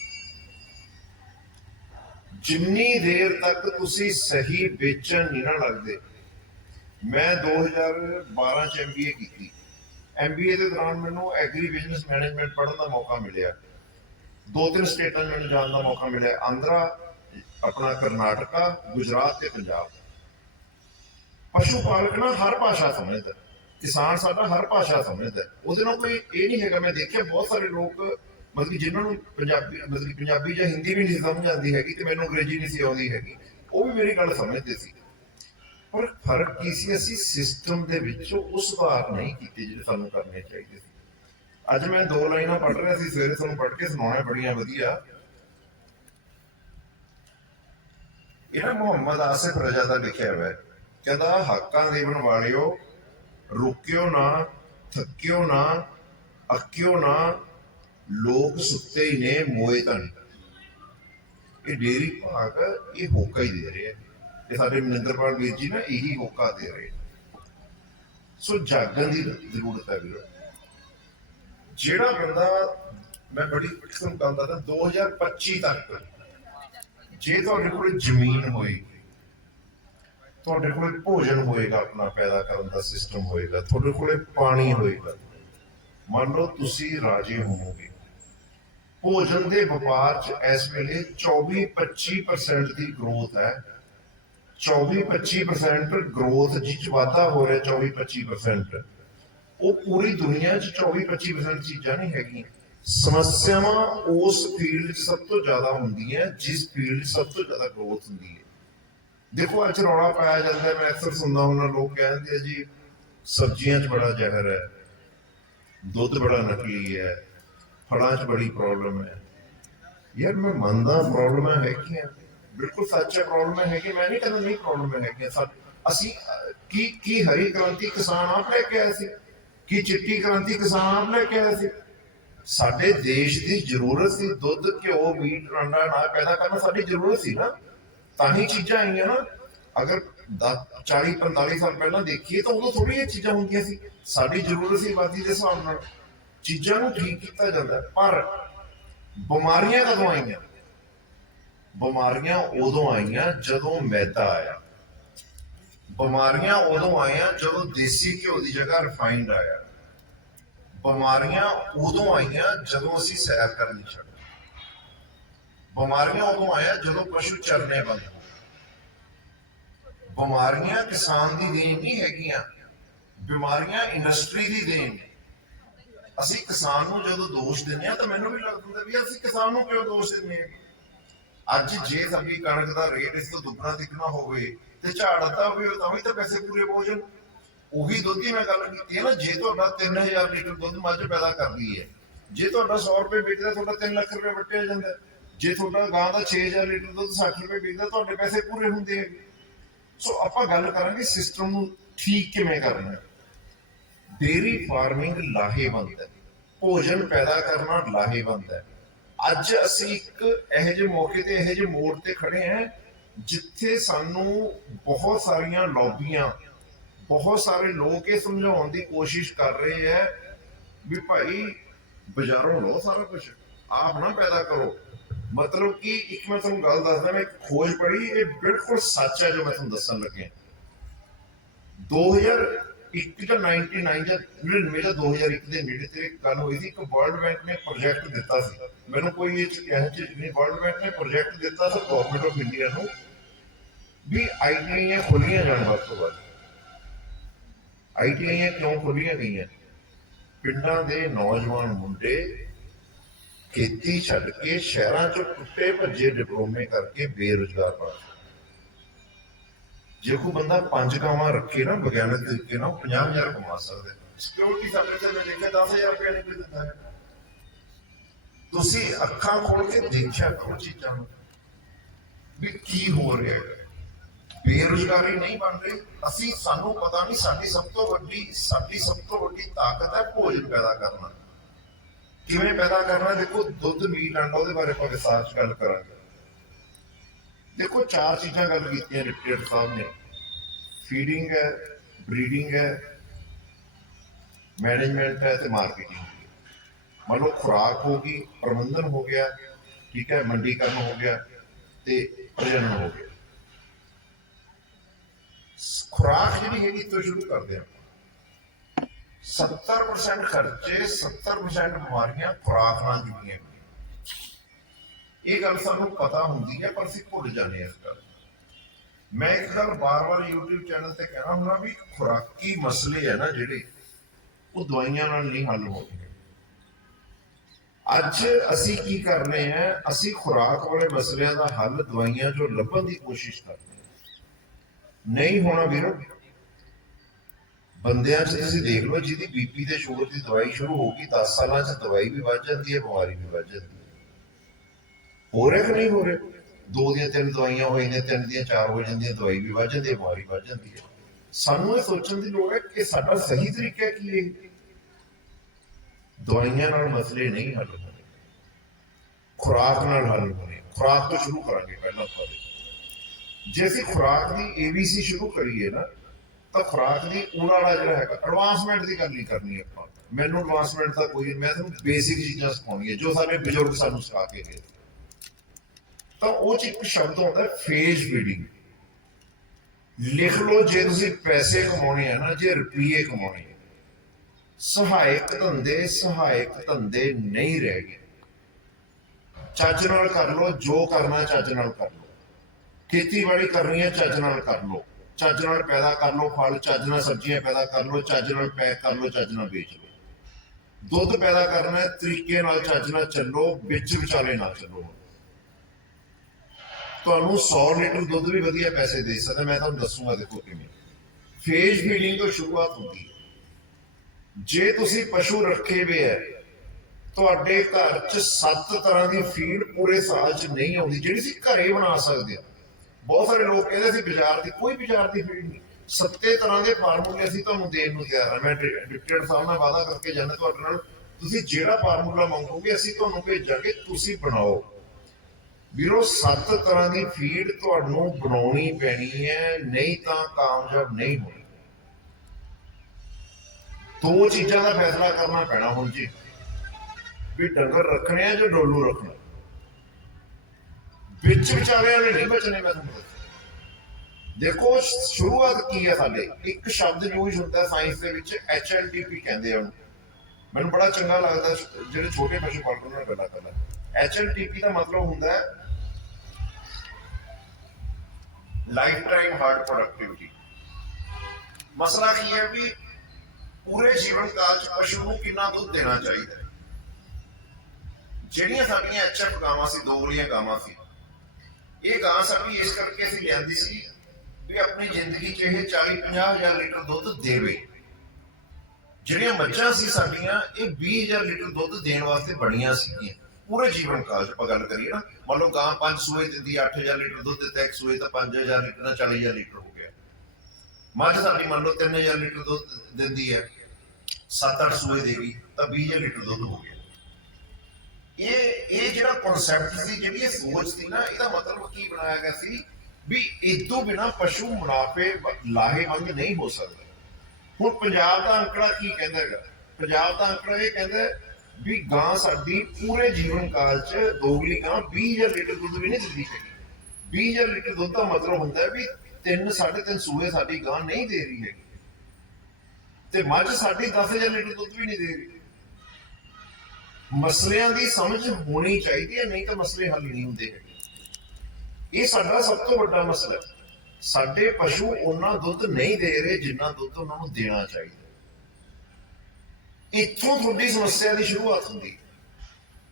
ਜਿੰਨੀ ਦੇਰ ਤੱਕ ਤੁਸੀਂ ਸਹੀ ਵੇਚਣ ਨਹੀਂ ਨਾ ਲੱਗਦੇ। ਮੈਂ 2012 ਚ ਐਮਬੀਏ ਕੀਤੀ। ਐਮਬੀਏ ਦੇ ਦੌਰਾਨ ਮੈਨੂੰ ਐਗਰੀ ਬਿਜ਼ਨਸ ਮੈਨੇਜਮੈਂਟ ਪੜ੍ਹਨ ਦਾ ਮੌਕਾ ਮਿਲਿਆ। ਦੋ ਤਿੰਨ ਸਟੇਟਾਂ 'ਚ ਮੈਨੂੰ ਜਾਣ ਦਾ ਮੌਕਾ ਮਿਲਿਆ। ਆਂਧਰਾ, ਆਪਣਾ ਕਰਨਾਟਕਾ, ਗੁਜਰਾਤ ਤੇ ਪੰਜਾਬ। ਪਸ਼ੂ ਪਾਲਕ ਨਾ ਹਰ ਭਾਸ਼ਾ ਸਮਝਦਾ। ਕਿਸਾਨ ਸਾਡਾ ਹਰ ਭਾਸ਼ਾ ਸਮਝਦਾ। ਹੈ। ਉਹਦੇ ਨਾਲ ਕੋਈ ਇਹ ਨਹੀਂ ਹੈਗਾ, ਮੈਂ ਦੇਖਿਆ ਬਹੁਤ ਸਾਰੇ ਲੋਕ ਮਤਲਬ ਕਿ ਜਿਨ੍ਹਾਂ ਨੂੰ ਪੰਜਾਬੀ, ਮਤਲਬ ਕਿ ਪੰਜਾਬੀ ਜਾਂ ਹਿੰਦੀ ਵੀ ਨਹੀਂ ਸਮਝ ਆਉਂਦੀ ਹੈਗੀ ਤੇ ਮੈਨੂੰ ਅੰਗਰੇਜ਼ੀ ਨਹੀਂ ਸੀ ਆਉਂਦੀ ਹੈਗੀ, ਉਹ ਵੀ ਮੇਰੀ ਗੱਲ ਸਮਝਦੇ ਸੀ। ਪਰ ਫ਼ਰਕ ਕੀ ਸੀ? ਅਸੀਂ ਸਿਸਟਮ ਦੇ ਵਿੱਚ ਉਹ ਸੁਧਾਰ ਨਹੀਂ ਕੀਤੇ ਜਿਹੜੇ ਸਾਨੂੰ ਕਰਨੇ ਚਾਹੀਦੇ ਸੀ। ਅੱਜ ਮੈਂ ਦੋ ਲਾਈਨਾਂ ਪੜ੍ਹ ਰਿਹਾ ਸੀ, ਸਵੇਰੇ ਤੁਹਾਨੂੰ ਪੜ੍ਹ ਕੇ ਸੁਣਾਉਣਾ ਬੜੀਆਂ ਵਧੀਆ। ਇਹਨਾਂ ਮੁਹੰਮਦ ਆਸਿਫ ਰਜ਼ਾ ਦਾ ਲਿਖਿਆ ਹੋਇਆ ਹੈ। ਕਹਿੰਦਾ, ਹੱਕਾਂ ਦੇਵਨ ਵਾਲਿਓ, ਰੁਕਿਓ ਨਾ, ਥੱਕਿਓ ਨਾ, ਅੱਕਿਓ ਨਾ ਲੋਕ ਸੁੱਤੇ ਹੀ ਨੇ, ਮੋਏ ਤਾਂ ਇਹ ਡੇਰੀ ਭਾਗ ਇਹ ਹੋਕਾ ਹੀ ਦੇ ਰਿਹਾ ਆ ਇਹ ਸਾਡੇ ਮਨਿੰਦਰਪਾਲ ਵੀਰ ਜੀ ਨਾ ਇਹੀ ਹੋਕਾ ਦੇ ਰਹੇ ਸੋ ਜਾਗਣ ਦੀ ਜ਼ਰੂਰਤ ਹੈ ਵੀਰੋ। ਜਿਹੜਾ ਬੰਦਾ, ਮੈਂ ਬੜੀ ਕਿਸਮ ਗੱਲ ਦੱਸਦਾ 2025 ਤੱਕ ਜੇ ਤੁਹਾਡੇ ਕੋਲ ਜ਼ਮੀਨ ਹੋਏਗੀ, ਤੁਹਾਡੇ ਕੋਲ ਭੋਜਨ ਹੋਏਗਾ, ਆਪਣਾ ਪੈਦਾ ਕਰਨ ਦਾ ਸਿਸਟਮ ਹੋਏਗਾ, ਤੁਹਾਡੇ ਕੋਲ ਪਾਣੀ ਹੋਏਗਾ, ਮੰਨ ਲਓ ਤੁਸੀਂ ਰਾਜੇ ਹੋਵੋਗੇ। ਭੋਜਨ ਦੇ ਵਪਾਰ 'ਚ ਇਸ ਵੇਲੇ 24-25% ਦੀ ਗਰੋਥ ਹੈ। 24-25% ਗਰੋਥ ਜਿਹ 'ਚ ਵਾਧਾ ਹੋ ਰਿਹਾ 24-25% ਉਹ ਪੂਰੀ ਦੁਨੀਆ 'ਚ 24-25% ਚੀਜ਼ਾਂ ਨਹੀਂ ਹੈਗੀਆਂ। ਸਮੱਸਿਆਵਾਂ ਉਸ ਫੀਲਡ 'ਚ ਸਭ ਤੋਂ ਜ਼ਿਆਦਾ ਹੁੰਦੀਆਂ, ਜਿਸ ਫੀਲਡ 'ਚ ਸਭ ਤੋਂ ਜ਼ਿਆਦਾ ਗਰੋਥ ਹੁੰਦੀ ਹੈ। ਦੇਖੋ, ਅੱਜ ਰੌਲਾ ਪਾਇਆ ਜਾਂਦਾ, ਮੈਂ ਅਕਸਰ ਸੁਣਦਾ ਹੁੰਦਾ, ਲੋਕ ਕਹਿੰਦੇ ਆ ਜੀ, ਸਬਜ਼ੀਆਂ 'ਚ ਬੜਾ ਜ਼ਹਿਰ ਹੈ, ਦੁੱਧ ਬੜਾ ਨਕਲੀ ਹੈ ਫੜਾਂ 'ਚ ਬੜੀ ਪ੍ਰੋਬਲਮ ਹੈ। ਯਾਰ ਮੈਂ ਮੰਨਦਾ ਪ੍ਰੋਬਲਮ ਹੈ ਕਿ ਬਿਲਕੁਲ ਸੱਚ ਹੈ ਪ੍ਰੋਬਲਮ ਹੈ ਕਿ ਮੈਂ ਨਹੀਂ ਕਹਿੰਦਾ ਨਹੀਂ ਪ੍ਰੋਬਲਮ ਹੈ ਕਿ ਅਸੀਂ, ਕੀ ਕੀ ਹਰੀ ਕ੍ਰਾਂਤੀ ਕਿਸਾਨ ਆਪ ਲੈ ਕੇ ਆਏ ਸੀ? ਕੀ ਚਿੱਟੀ ਕ੍ਰਾਂਤੀ ਕਿਸਾਨ ਆਪ ਲੈ ਕੇ ਆਏ ਸੀ? ਸਾਡੇ ਦੇਸ਼ ਦੀ ਜ਼ਰੂਰਤ ਸੀ ਦੁੱਧ, ਘਿਓ, ਮੀਟ, ਰੰਡਾ ਨਾ ਪੈਦਾ ਕਰਨਾ ਸਾਡੀ ਜ਼ਰੂਰਤ ਸੀ ਨਾ। ਤਾਂ ਹੀ ਚੀਜ਼ਾਂ ਆਈਆਂ ਨਾ। ਅਗਰ 40 45 ਸਾਲ ਪਹਿਲਾਂ ਦੇਖੀਏ ਤਾਂ ਉਦੋਂ ਥੋੜੀ ਇਹ ਚੀਜ਼ਾਂ ਹੁੰਦੀਆਂ ਸੀ। ਸਾਡੀ ਜ਼ਰੂਰਤ ਸੀ ਆਬਾਦੀ ਦੇ ਹਿਸਾਬ ਨਾਲ। ਚੀਜ਼ਾਂ ਨੂੰ ਠੀਕ ਕੀਤਾ ਜਾਂਦਾ ਹੈ। ਪਰ ਬਿਮਾਰੀਆਂ ਕਦੋਂ ਆਈਆਂ ਬਿਮਾਰੀਆਂ ਉਦੋਂ ਆਈਆਂ ਜਦੋਂ ਮੈਦਾ ਆਇਆ ਬਿਮਾਰੀਆਂ ਉਦੋਂ ਆਈਆਂ ਜਦੋਂ ਦੇਸੀ ਘਿਓ ਦੀ ਜਗ੍ਹਾ ਰਿਫਾਈਨਡ ਆਇਆ ਬਿਮਾਰੀਆਂ ਉਦੋਂ ਆਈਆਂ ਜਦੋਂ ਅਸੀਂ ਸੈਰ ਕਰਨੀ ਛੱਡ ਦਿੱਤੀ। ਬਿਮਾਰੀਆਂ ਉਦੋਂ ਆਇਆ ਜਦੋਂ ਪਸ਼ੂ ਚਰਨੇ ਬੰਦ ਹੋ ਗਏ। ਬਿਮਾਰੀਆਂ ਕਿਸਾਨ ਦੀ ਦੇਣ ਨਹੀਂ ਹੈਗੀਆਂ ਬਿਮਾਰੀਆਂ ਇੰਡਸਟਰੀ ਦੀ ਦੇਣ ਨੇ ਅਸੀਂ ਕਿਸਾਨ ਨੂੰ ਜਦੋਂ ਦੋਸ਼ ਦਿੰਦੇ ਆ ਤਾਂ ਮੈਨੂੰ ਵੀ ਲੱਗਦਾ ਵੀ ਅਸੀਂ ਕਿਸਾਨ ਨੂੰ ਕਿਉਂ ਦੋਸ਼ ਦਿੰਦੇ ਆ ਅੱਜ ਜੇ ਸਾਡੀ ਕਣਕ ਦਾ ਰੇਟ ਇਸ ਤੋਂ ਦੁੱਗਣਾ ਤਿੱਗਣਾ ਹੋਵੇ ਤੇ ਝਾੜ ਅੱਧਾ ਹੋਵੇ, ਤਾਂ ਵੀ ਤਾਂ ਪੈਸੇ ਪੂਰੇ ਹੋ ਜਾਣ। ਉਹੀ ਦੁੱਧ ਦੀ ਮੈਂ ਗੱਲ ਕੀਤੀ ਹੈ ਨਾ, ਜੇ ਤੁਹਾਡਾ 3000 ਲੀਟਰ ਦੁੱਧ ਮੱਝ ਪੈਦਾ ਕਰਦੀ ਹੈ, ਜੇ ਤੁਹਾਡਾ 100 ਰੁਪਏ ਵਿਕਦਾ ਤੁਹਾਡਾ 3 ਲੱਖ ਰੁਪਏ ਵਟਿਆ ਜਾਂਦਾ। ਜੇ ਤੁਹਾਡਾ ਗਾਂ ਦਾ 6000 ਲੀਟਰ ਦੁੱਧ 60 ਰੁਪਏ ਵਿਕਦਾ ਤੁਹਾਡੇ ਪੈਸੇ ਪੂਰੇ ਹੁੰਦੇ ਹੈਗੇ ਸੋ ਆਪਾਂ ਗੱਲ ਕਰਾਂਗੇ ਸਿਸਟਮ ਨੂੰ ਠੀਕ ਕਿਵੇਂ ਕਰਨਾ। ਹੈ ਡੇਰੀ ਫਾਰਮਿੰਗ ਲਾਹੇਵੰਦ ਹੈ। ਭੋਜਨ ਪੈਦਾ ਕਰਨਾ ਲਾਹੇਵੰਦ ਹੈ। ਅੱਜ ਅਸੀਂ ਇੱਕ ਇਹੋ ਜਿਹੇ ਮੌਕੇ ਤੇ, ਇਹੋ ਜਿਹੇ ਮੋੜ ਤੇ ਖੜੇ ਹਾਂ, ਜਿੱਥੇ ਸਾਨੂੰ ਬਹੁਤ ਸਾਰੀਆਂ ਲੌਬੀਆਂ, ਬਹੁਤ ਸਾਰੇ ਲੋਕ ਇਹ ਸਮਝਾਉਣ ਦੀ ਕੋਸ਼ਿਸ਼ ਕਰ ਰਹੇ ਹੈ ਵੀ ਭਾਈ ਬਾਜ਼ਾਰੋਂ ਲਓ ਸਾਰਾ ਕੁਝ ਆਪ ਨਾ ਪੈਦਾ ਕਰੋ। ਮਤਲਬ ਕਿ ਇੱਕ ਮੈਂ ਤੁਹਾਨੂੰ ਗੱਲ ਦੱਸਦਾ, ਮੈਂ ਇੱਕ ਖੋਜ ਪੜ੍ਹੀ, ਇਹ ਬਿਲਕੁਲ ਸੱਚ ਹੈ ਜੋ ਮੈਂ ਤੁਹਾਨੂੰ ਦੱਸਣ ਲੱਗਿਆ। 2001 ਜਾਂ 99 ਜਾਂ 99 ਜਾਂ 2001 ਦੇ ਨੇੜੇ ਤੇ ਗੱਲ ਹੋਈ ਸੀ ਕਿ ਵਰਲਡ ਬੈਂਕ ਨੇ ਪ੍ਰੋਜੈਕਟ ਦਿੱਤਾ ਸੀ। ਮੈਨੂੰ ਕੋਈ ਇਹ ਕਹਿ ਚ ਨਹੀਂ ਵਰਲਡ ਬੈਂਕ ਨੇ ਪ੍ਰੋਜੈਕਟ ਦਿੱਤਾ ਸੀ ਗਵਰਨਮੈਂਟ ਆਫ ਇੰਡੀਆ ਨੂੰ ਵੀ ਆਈਟੀਆਈਆਂ ਖੋਲੀਆਂ ਜਾਣ ਵੱਧ ਤੋਂ ਵੱਧ। ਆਈਟੀਆਈਆਂ ਕਿਉਂ ਖੋਲੀਆਂ ਗਈਆਂ? ਪਿੰਡਾਂ ਦੇ ਨੌਜਵਾਨ ਮੁੰਡੇ ਖੇਤੀ ਛੱਡ ਕੇ ਸ਼ਹਿਰਾਂ ਚੋਂ ਟੁੱਟੇ ਭੱਜੇ ਡਿਪਲੋਮੇ ਕਰਕੇ ਬੇਰੁਜ਼ਗਾਰ ਬਣ ਜੇ ਕੋਈ ਬੰਦਾ ਪੰਜ ਗਾਵਾਂ ਰੱਖੇ ਨਾ ਵਿਗਿਆਨਕ ਤਰੀਕੇ ਨਾਲ 50000 ਕਮਾ ਸਕਦਾ ਸਿਕਿਉਰਿਟੀ ਸਾਡੇ ਤੇ ਮੈਂ ਦੇਖਿਆ 10000 ਰੁਪਏ ਨਹੀਂ ਕੋਈ ਦਿੰਦਾ। ਹੈ ਤੁਸੀਂ ਅੱਖਾਂ ਖੋਲ ਕੇ ਦੇਖਿਆ ਕਰੋ ਚੀਜ਼ਾਂ ਨੂੰ ਵੀ ਕੀ ਹੋ ਰਿਹਾ ਹੈ। ਬੇਰੁਜ਼ਗਾਰੀ ਨਹੀਂ ਬਣ ਰਹੀ। ਅਸੀਂ ਸਾਨੂੰ ਪਤਾ ਨਹੀਂ ਸਾਡੀ ਸਭ ਤੋਂ ਵੱਡੀ ਸਾਡੀ ਸਭ ਤੋਂ ਵੱਡੀ ਤਾਕਤ ਹੈ ਭੋਜਨ ਪੈਦਾ ਕਰਨਾ। ਕਿਵੇਂ ਪੈਦਾ ਕਰਨਾ? ਦੇਖੋ ਦੁੱਧ ਮੀਟ ਅੰਡਾ ਉਹਦੇ ਬਾਰੇ ਆਪਾਂ ਵਿਸਥਾਰ ਚ ਗੱਲ ਕਰਾਂਗੇ। ਦੇਖੋ, ਚਾਰ ਚੀਜ਼ਾਂ ਗੱਲ ਕੀਤੀਆਂ ਡਿਪਟੀ ਸਾਹਿਬ ਨੇ। ਫੀਡਿੰਗ ਹੈ ਬਰੀਡਿੰਗ ਹੈ ਮੈਨੇਜਮੈਂਟ ਹੈ ਤੇ ਮਾਰਕੀਟਿੰਗ ਮੰਨ ਲਓ, ਖੁਰਾਕ ਹੋ ਗਈ, ਪ੍ਰਬੰਧਨ ਹੋ ਗਿਆ, ਠੀਕ ਹੈ ਮੰਡੀਕਰਨ ਹੋ ਗਿਆ ਤੇ ਪ੍ਰਜਨਨ ਹੋ ਗਿਆ। ਖੁਰਾਕ ਜਿਹੜੀ ਹੈਗੀ, ਤੋਂ ਸ਼ੁਰੂ ਕਰਦੇ ਹਾਂ 70% ਖਰਚੇ 70% ਬਿਮਾਰੀਆਂ ਖੁਰਾਕ ਨਾਲ ਜੁੜੀਆਂ ਹੋਈਆਂ ਇਹ ਗੱਲ ਸਾਨੂੰ ਪਤਾ ਹੁੰਦੀ ਹੈ, ਪਰ ਅਸੀਂ ਭੁੱਲ ਜਾਂਦੇ ਹਾਂ ਇਸ ਗੱਲ ਮੈਂ ਇੱਕ ਗੱਲ ਬਾਰ-ਬਾਰ YouTube ਚੈਨਲ ਤੇ ਕਹਿਣਾ ਹੁੰਦਾ ਵੀ ਖੁਰਾਕੀ ਮਸਲੇ ਹੈ ਨਾ ਜਿਹੜੇ, ਉਹ ਦਵਾਈਆਂ ਨਾਲ ਨਹੀਂ ਹੱਲ ਹੋਣਗੇ। ਅੱਜ ਅਸੀਂ ਕੀ ਕਰ ਰਹੇ ਹਾਂ, ਅਸੀਂ ਖੁਰਾਕ ਵਾਲੇ ਮਸਲਿਆਂ ਦਾ ਹੱਲ ਦਵਾਈਆਂ ਚੋਂ ਲੱਭਣ ਦੀ ਕੋਸ਼ਿਸ਼ ਕਰਦੇ ਨਹੀਂ ਹੋਣਾ ਵੀਰੋ। ਬੰਦਿਆਂ 'ਚ ਤੁਸੀਂ ਦੇਖ ਲਓ, ਜਿਹਦੀ ਬੀਪੀ ਤੇ ਸ਼ੂਗਰ ਦੀ ਦਵਾਈ ਸ਼ੁਰੂ ਹੋ ਗਈ 10 ਸਾਲਾਂ 'ਚ ਦਵਾਈ ਵੀ ਵੱਧ ਜਾਂਦੀ ਹੈ, ਬਿਮਾਰੀ ਵੀ ਵੱਧ ਜਾਂਦੀ ਹੋ ਰਿਹਾ ਕਿ ਨਹੀਂ ਹੋ ਰਿਹਾ? ਦੋ ਦੀਆਂ ਤਿੰਨ ਦਵਾਈਆਂ ਹੋ ਜਾਂਦੀਆਂ, ਤਿੰਨ ਦੀਆਂ ਚਾਰ ਹੋ ਜਾਂਦੀਆਂ, ਦਵਾਈ ਵੀ ਵੱਧ ਜਾਂਦੀ ਹੈ, ਬਿਮਾਰੀ ਵੱਧ ਜਾਂਦੀ ਹੈ। ਸਾਨੂੰ ਇਹ ਸੋਚਣ ਦੀ ਲੋੜ ਹੈ ਕਿ ਸਾਡਾ ਸਹੀ ਤਰੀਕਾ ਕੀ ਹੈ? ਦਵਾਈਆਂ ਨਾਲ ਮਸਲੇ ਨਹੀਂ ਹੱਲ ਹੋਣੇ। ਖੁਰਾਕ ਨਾਲ ਹੱਲ ਹੋਣੇ। ਖੁਰਾਕ ਤੋਂ ਸ਼ੁਰੂ ਕਰਾਂਗੇ ਪਹਿਲਾਂ ਆਪਾਂ ਦੇ। ਜੇ ਅਸੀਂ ਖੁਰਾਕ ਦੀ ABC ਸ਼ੁਰੂ ਕਰੀਏ ਨਾ, ਤਾਂ ਖੁਰਾਕ ਦੀ ਉਹਨਾਂ ਵਾਲਾ ਜਿਹੜਾ ਹੈਗਾ ਐਡਵਾਂਸਮੈਂਟ ਦੀ ਗੱਲ ਨਹੀਂ ਕਰਨੀ ਆਪਾਂ। ਮੈਨੂੰ ਐਡਵਾਂਸਮੈਂਟ ਦਾ ਕੋਈ, ਮੈਂ ਤੁਹਾਨੂੰ ਬੇਸਿਕ ਚੀਜ਼ਾਂ ਸਿਖਾਉਣੀਆਂ, ਜੋ ਸਾਡੇ ਬਜ਼ੁਰਗ ਸਾਨੂੰ ਸਿਖਾ ਕੇ ਗਏ। ਤਾਂ ਉਹ ਚ ਇੱਕ ਸ਼ਬਦ ਹੁੰਦਾ ਫੇਜ਼ ਫੀਡਿੰਗ ਲਿਖ ਲਓ, ਜੇ ਤੁਸੀਂ ਪੈਸੇ ਕਮਾਉਣੇ ਆ ਨਾ, ਜੇ ਰੁਪਏ ਕਮਾਉਣੇ ਸਹਾਇਕ ਧੰਦੇ ਸਹਾਇਕ ਧੰਦੇ ਨਹੀਂ ਰਹਿ ਗਏ। ਚੱਜ ਨਾਲ ਕਰ ਲਓ, ਜੋ ਕਰਨਾ ਚੱਜ ਨਾਲ ਕਰ ਲਓ। ਖੇਤੀਬਾੜੀ ਕਰਨੀ ਹੈ ਚੱਜ ਨਾਲ ਕਰ ਲਓ। ਚੱਜ ਨਾਲ ਪੈਦਾ ਕਰ ਲਓ, ਫਲ, ਚੱਜ ਨਾਲ ਸਬਜ਼ੀਆਂ ਪੈਦਾ ਕਰ ਲਓ, ਚੱਜ ਨਾਲ ਪੈਕ ਕਰ ਲਓ, ਚੱਜ ਨਾਲ ਵੇਚ ਲਓ। ਦੁੱਧ ਪੈਦਾ ਕਰਨਾ ਹੈ, ਤਰੀਕੇ ਨਾਲ ਚੱਜ ਨਾਲ ਚੱਲੋ, ਵਿੱਚ ਵਿਚਾਲੇ ਨਾ ਚੱਲੋ। ਤੁਹਾਨੂੰ 100 ਲੀਟਰ ਦੁੱਧ ਵੀ ਵਧੀਆ ਪੈਸੇ ਦੇ ਸਕਦਾ, ਮੈਂ ਤੁਹਾਨੂੰ ਦੱਸੂਗਾ ਦੇਖੋ ਕਿਵੇਂ। ਫੇਜ਼ ਫੀਡਿੰਗ ਤੋਂ ਸ਼ੁਰੂਆਤ ਹੁੰਦੀ ਹੈ। ਜੇ ਤੁਸੀਂ ਪਸ਼ੂ ਰੱਖੇ ਹੋਏ ਹੈ, ਤੁਹਾਡੇ ਘਰ 'ਚ ਸੱਤ ਤਰ੍ਹਾਂ ਦੀ ਫੀਡ ਪੂਰੇ ਸਾਲ 'ਚ ਨਹੀਂ ਆਉਂਦੀ, ਜਿਹੜੀ ਤੁਸੀਂ ਘਰੇ ਬਣਾ ਸਕਦੇ ਆ ਬਹੁਤ ਸਾਰੇ ਲੋਕ ਕਹਿੰਦੇ ਸੀ ਬਾਜ਼ਾਰ ਦੀ, ਕੋਈ ਬਾਜ਼ਾਰ ਦੀ ਫੀਡ ਨਹੀਂ। ਸੱਤੇ ਤਰ੍ਹਾਂ ਦੇ ਫਾਰਮੂਲੇ ਅਸੀਂ ਤੁਹਾਨੂੰ ਦੇਣ ਨੂੰ ਤਿਆਰ ਹਾਂ। ਮੈਂ ਡਿਪਟੀਡ ਸਾਹਿਬ ਨਾਲ ਵਾਅਦਾ ਕਰਕੇ ਜਾਂਦਾ, ਤੁਹਾਡੇ ਨਾਲ ਤੁਸੀਂ ਜਿਹੜਾ ਫਾਰਮੂਲਾ ਮੰਗੋਗੇ, ਅਸੀਂ ਤੁਹਾਨੂੰ ਭੇਜਾਂਗੇ, ਤੁਸੀਂ ਬਣਾਓ। ਵੀਰੋ, ਸੱਤ ਤਰ੍ਹਾਂ ਦੀ ਫੀਡ ਤੁਹਾਨੂੰ ਬਣਾਉਣੀ ਪੈਣੀ ਹੈ, ਨਹੀਂ ਤਾਂ ਕਾਮਯਾਬ ਨਹੀਂ ਹੋਣੀ। ਦੋ ਚੀਜ਼ਾਂ ਦਾ ਫੈਸਲਾ ਕਰਨਾ ਪੈਣਾ ਹੁਣ ਜੀ। ਵੀ ਡੰਗਰ ਰੱਖਣੇ ਆ ਜਾਂ ਡੋਲੂ ਰੱਖਣਾ? ਵਿੱਚ ਵਿਚਾਰਿਆਂ ਨੇ ਨਹੀਂ ਬਚਣੇ, ਮੈਂ ਤੁਹਾਨੂੰ ਦੇਖੋ, ਸ਼ੁਰੂਆਤ ਕੀ ਹੈ ਸਾਡੇ? ਇੱਕ ਸ਼ਬਦ ਯੂਜ਼ ਹੁੰਦਾ ਸਾਇੰਸ ਦੇ ਵਿੱਚ ਐਚ ਐਲ ਡੀ HLTP ਕਹਿੰਦੇ ਆ ਉਹਨੂੰ। ਮੈਨੂੰ ਬੜਾ ਚੰਗਾ ਲੱਗਦਾ, ਜਿਹੜੇ ਛੋਟੇ ਪਸ਼ੂ ਪਾਲਕਾਂ ਨਾਲ ਗੱਲਾਂ ਕਰਨਾ। HLTP ਦਾ ਮਤਲਬ ਹੁੰਦਾ ਹੈ ਲਾਈਫ ਟਾਈਮ ਹਾਰਟ ਪ੍ਰੋਡਕਟਿਵਿਟੀ ਮਸਲਾ ਕੀ ਹੈ ਵੀ ਪੂਰੇ ਜੀਵਨ ਕਾਲ ਚ ਪਸ਼ੂ ਨੂੰ ਕਿੰਨਾ ਦੁੱਧ ਦੇਣਾ ਚਾਹੀਦਾ ਹੈ ਜਿਹੜੀਆਂ ਸਾਡੀਆਂ ਐਚਐਫ ਗਾਵਾਂ ਸੀ ਦੋ ਗਲੀਆਂ ਗਾਵਾਂ ਸੀ ਇਹ ਗਾਂ ਸਾਡੀ ਇਸ ਕਰਕੇ ਅਸੀਂ ਲਿਆਂਦੀ ਸੀ ਵੀ ਆਪਣੀ ਜ਼ਿੰਦਗੀ 'ਚ ਇਹ 40 50 ਹਜ਼ਾਰ ਲੀਟਰ ਦੁੱਧ ਦੇਵੇ ਜਿਹੜੀਆਂ ਮੱਝਾਂ ਸੀ ਸਾਡੀਆਂ ਇਹ 20 ਹਜ਼ਾਰ ਲੀਟਰ ਦੁੱਧ ਦੇਣ ਵਾਸਤੇ ਬਣੀਆਂ ਸੀਗੀਆਂ ਪੂਰੇ ਜੀਵਨ ਕਾਲ 'ਚ ਆਪਾਂ ਗੱਲ ਕਰੀਏ ਨਾ, ਮੰਨ ਲਓ ਗਾਂ 5 ਸੂਏ ਦਿੰਦੀ 8000 ਲੀਟਰ ਦੁੱਧ ਦਿੱਤਾ, ਇੱਕ ਸੂਏ ਤਾਂ 5000 ਲੀਟਰ ਨਾਲ 40000 ਲੀਟਰ ਹੋ ਗਿਆ। ਮੱਝ ਸਾਡੀ ਮੰਨ ਲਓ 3000 ਲੀਟਰ ਦੁੱਧ ਦਿੰਦੀ ਹੈ 7-8 ਸੂਏ ਦੇਗੀ ਤਾਂ 20000 ਲੀਟਰ ਦੁੱਧ ਹੋ ਗਿਆ। ਇਹ ਇਹ ਜਿਹੜਾ ਕਨਸੈਪਟ ਸੀ, ਜਿਹੜੀ ਇਹ ਸੋਚ ਸੀ ਨਾ, ਇਹਦਾ ਮਤਲਬ ਕੀ ਬਣਾਇਆ ਗਿਆ ਸੀ ਵੀ ਇਦੋਂ ਬਿਨਾ ਪਸ਼ੂ ਮੁਨਾਫੇ ਲਾਹੇਵੰਦ ਨਹੀਂ ਹੋ ਸਕਦਾ। ਹੁਣ ਪੰਜਾਬ ਦਾ ਅੰਕੜਾ ਕੀ ਕਹਿੰਦਾ ਹੈਗਾ? ਪੰਜਾਬ ਦਾ ਅੰਕੜਾ ਇਹ ਕਹਿੰਦਾ ਵੀ ਗਾਂ ਸਾਡੀ ਪੂਰੇ ਜੀਵਨ ਕਾਲ ਚ ਦੋਗਲੀ ਗਾਂ 20000 ਲੀਟਰ ਦੁੱਧ ਵੀ ਨਹੀਂ ਦਿੰਦੀ ਹੈਗੀ। 20000 ਲੀਟਰ ਦੁੱਧ ਦਾ ਮਤਲਬ ਹੁੰਦਾ ਵੀ 3 3.5 ਸੂਏ ਸਾਡੀ ਗਾਂ ਨਹੀਂ ਦੇ ਰਹੀ ਹੈਗੀ। ਤੇ ਮੱਝ ਸਾਡੀ 10000 ਲੀਟਰ ਦੁੱਧ ਵੀ ਨਹੀਂ ਦੇ ਰਹੀ। ਮਸਲਿਆਂ ਦੀ ਸਮਝ ਹੋਣੀ ਚਾਹੀਦੀ ਹੈ, ਨਹੀਂ ਤਾਂ ਮਸਲੇ ਹੱਲ ਨਹੀਂ ਹੁੰਦੇ ਹੈਗੇ। ਇਹ ਸਾਡਾ ਸਭ ਤੋਂ ਵੱਡਾ ਮਸਲਾ ਹੈ। ਸਾਡੇ ਪਸ਼ੂ ਉਹਨਾਂ ਦੁੱਧ ਨਹੀਂ ਦੇ ਰਹੇ ਜਿੰਨਾ ਦੁੱਧ ਉਹਨਾਂ ਨੂੰ ਦੇਣਾ ਚਾਹੀਦਾ। ਇੱਥੋਂ ਤੁਹਾਡੀ ਸਮੱਸਿਆ ਦੀ ਸ਼ੁਰੂਆਤ ਹੁੰਦੀ।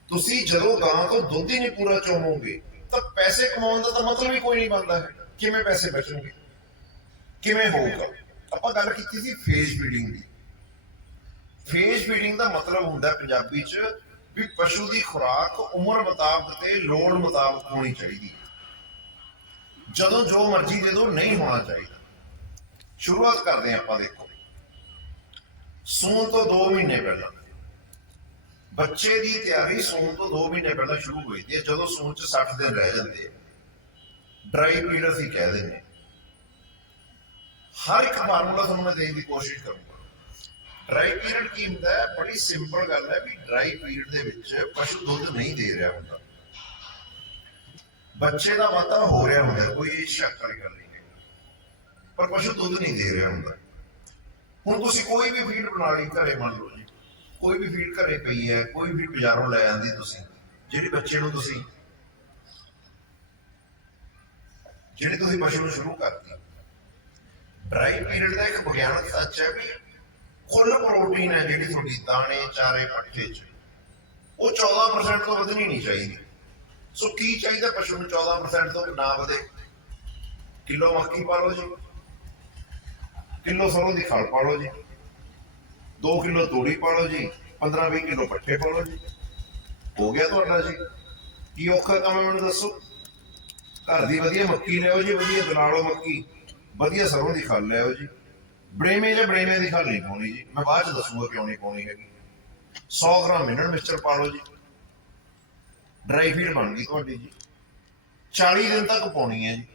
ਤੁਸੀਂ ਜਦੋਂ ਗਾਂ ਤੋਂ ਦੁੱਧ ਹੀ ਨਹੀਂ ਪੂਰਾ ਚੋਵੋਗੇ, ਤਾਂ ਪੈਸੇ ਕਮਾਉਣ ਦਾ ਤਾਂ ਮਤਲਬ ਹੀ ਕੋਈ ਨਹੀਂ ਬਣਦਾ ਹੈ ਕਿਵੇਂ ਪੈਸੇ ਬਚਣਗੇ? ਕਿਵੇਂ ਹੋਊਗਾ? ਆਪਾਂ ਗੱਲ ਕੀਤੀ ਸੀ ਫੇਜ਼ ਫੀਡਿੰਗ ਦੀ। ਫੇਜ਼ ਫੀਡਿੰਗ ਦਾ ਮਤਲਬ ਹੁੰਦਾ ਪੰਜਾਬੀ 'ਚ ਵੀ ਪਸ਼ੂ ਦੀ ਖੁਰਾਕ ਉਮਰ ਮੁਤਾਬਕ ਤੇ ਲੋੜ ਮੁਤਾਬਕ ਹੋਣੀ ਚਾਹੀਦੀ। ਜਦੋਂ ਜੋ ਮਰਜ਼ੀ ਦੇ ਦੋ ਨਹੀਂ ਹੋਣਾ ਚਾਹੀਦਾ। ਸ਼ੁਰੂਆਤ ਕਰਦੇ ਹਾਂ ਆਪਾਂ ਦੇਖੋ। ਸੂਨ ਤੋਂ 2 ਮਹੀਨੇ ਪਹਿਲਾਂ। ਬੱਚੇ ਦੀ ਤਿਆਰੀ ਸੂਣ ਤੋਂ 2 ਮਹੀਨੇ ਪਹਿਲਾਂ ਸ਼ੁਰੂ ਹੋਈ ਦੀ ਹੈ। ਜਦੋਂ ਸੂਣ ਚ 60 ਦਿਨ ਰਹਿ ਜਾਂਦੇ ਡਰਾਈ ਪੀਰੀਅਡ ਅਸੀਂ ਕਹਿ ਦਿੰਦੇ ਹਰ ਇੱਕ ਫਾਰਮੂਲਾ ਤੁਹਾਨੂੰ ਮੈਂ ਦੇਣ ਦੀ ਕੋਸ਼ਿਸ਼ ਕਰੂੰਗਾ। ਡਰਾਈ ਪੀਰੀਅਡ ਕੀ ਹੁੰਦਾ ਹੈ? ਬੜੀ ਸਿੰਪਲ ਗੱਲ ਹੈ ਵੀ ਡਰਾਈ ਪੀਰੀਅਡ ਦੇ ਵਿੱਚ ਪਸ਼ੂ ਦੁੱਧ ਨਹੀਂ ਦੇ ਰਿਹਾ ਹੁੰਦਾ। ਬੱਚੇ ਦਾ ਵਾਧਾ ਹੋ ਰਿਹਾ ਹੁੰਦਾ, ਕੋਈ ਸ਼ੱਕ ਵਾਲੀ ਗੱਲ ਨਹੀਂ ਹੈ। ਪਰ ਪਸ਼ੂ ਦੁੱਧ ਨਹੀਂ ਦੇ ਰਿਹਾ ਹੁੰਦਾ। ਹੁਣ ਤੁਸੀਂ ਕੋਈ ਵੀ ਫੀਡ ਬਣਾ ਲਈ, ਘਰੇ ਮੰਨ ਲਓ ਜੀ। ਕੋਈ ਵੀ ਫੀਡ ਘਰੇ ਪਈ ਹੈ, ਕੋਈ ਵੀ ਬਾਜ਼ਾਰੋਂ ਲੈ ਆਂਦੀ ਤੁਸੀਂ, ਜਿਹੜੀ ਬੱਚੇ ਨੂੰ ਤੁਸੀਂ, ਜਿਹੜੀ ਤੁਸੀਂ ਪਸ਼ੂ ਨੂੰ ਸ਼ੁਰੂ ਕਰਤੀ। ਡਰਾਈ ਪੀਰੀਅਡ ਦਾ ਇੱਕ ਵਿਗਿਆਨਕ ਸੱਚ ਹੈ ਵੀ ਕੁੱਲ ਪ੍ਰੋਟੀਨ ਹੈ ਜਿਹੜੀ ਤੁਹਾਡੀ ਦਾਣੇ, ਚਾਰੇ, ਪੱਠੇ ਚ। ਉਹ 14% ਤੋਂ ਵਧਣੀ ਨਹੀਂ ਚਾਹੀਦੀ। ਸੋ ਕੀ ਚਾਹੀਦਾ ਪਸ਼ੂ ਨੂੰ 14% ਤੋਂ ਨਾ ਵਧੇ? ਕਿਲੋ ਮੱਕੀ ਪਾ ਲਓ ਜੀ। ਕਿਲੋ ਸਰੋਂ ਦੀ ਖਲ ਪਾ ਲਓ ਜੀ। 2 ਕਿਲੋ ਤੋੜੀ ਪਾ ਲਓ ਜੀ 15-20 ਕਿਲੋ ਪੱਠੇ ਪਾ ਲਓ ਜੀ। ਹੋ ਗਿਆ ਤੁਹਾਡਾ ਜੀ। ਕੀ ਔਖਾ ਕੰਮ ਮੈਨੂੰ ਦੱਸੋ? ਘਰ ਦੀ ਵਧੀਆ ਮੱਕੀ ਲਿਆਓ ਜੀ, ਵਧੀਆ ਦਲਾਲੋ ਮੱਕੀ, ਵਧੀਆ ਸਰੋਂ ਦੀ ਖਲ ਲਿਆਓ ਜੀ। ਬ੍ਰੇਮੇ ਜਾਂ ਬੜੇਵੇਂ ਦੀ ਖਲ ਨਹੀਂ ਪਾਉਣੀ ਜੀ। ਮੈਂ ਬਾਅਦ ਚ ਦੱਸੂਗਾ ਕਿਉਂ ਨਹੀਂ ਪਾਉਣੀ ਹੈਗੀ। 100 ਗ੍ਰਾਮ ਮਿਨਰਲ ਮਿਕਸਚਰ ਪਾ ਲਓ ਜੀ। ਡਰਾਈ ਫੀਡ ਬਣ ਗਈ ਤੁਹਾਡੀ ਜੀ। 40 ਦਿਨ ਤੱਕ ਪਾਉਣੀ ਹੈ ਜੀ।